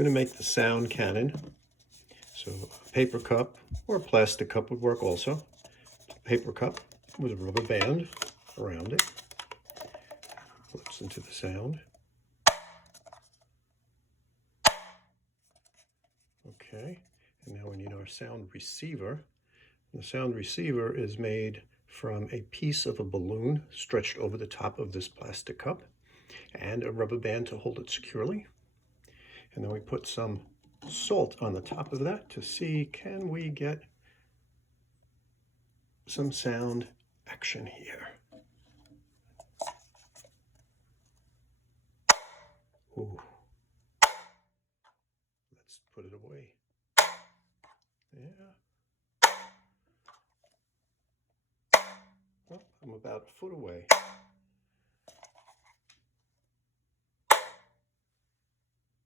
going to make the sound cannon. So a paper cup or a plastic cup would work also. Paper cup with a rubber band around it. Listen to the sound. Okay, and now we need our sound receiver. The sound receiver is made from a piece of a balloon stretched over the top of this plastic cup and a rubber band to hold it securely. And then we put some salt on the top of that to see, can we get some sound action here. Ooh. Let's put it away. Yeah. Well, I'm about a foot away.